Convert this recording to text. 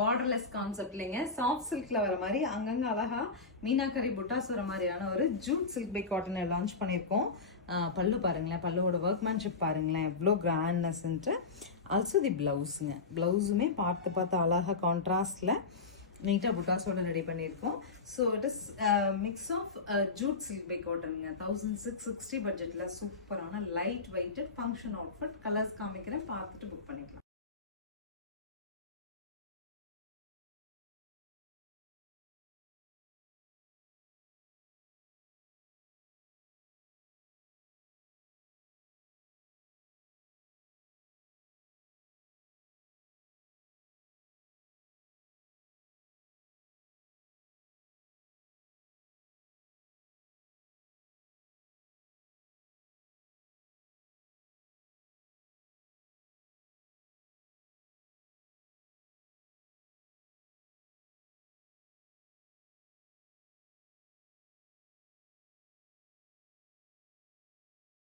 Borderless concept இல்லைங்க, soft சில்க்ல வர மாதிரி அங்கங்க அழகா மீனாக்கரி புட்டாஸ் வர மாதிரியான ஒரு ஜூட் சில்க் பை காட்டனை லான்ச் பண்ணியிருக்கோம். பல்லு பாருங்களேன், பல்லுவோட ஒர்க்மேன்ஷிப் பாருங்களேன் எவ்வளோ கிராண்ட்னஸ்ன்ட்டு. ஆல்சோ தி பிளவுஸுங்க, பிளவுஸுமே பார்த்து அழகாக கான்ட்ராஸ்டில் நீட்டாக புட்டாஸோட ரெடி பண்ணியிருக்கோம். So it is mix of Jude silk by காட்டனுங்க. 1660 பட்ஜெட்டில் சூப்பரான light weighted function outfit. Colours காமிக்கிறேன், பார்த்துட்டு புக் பண்ணிக்கலாம்.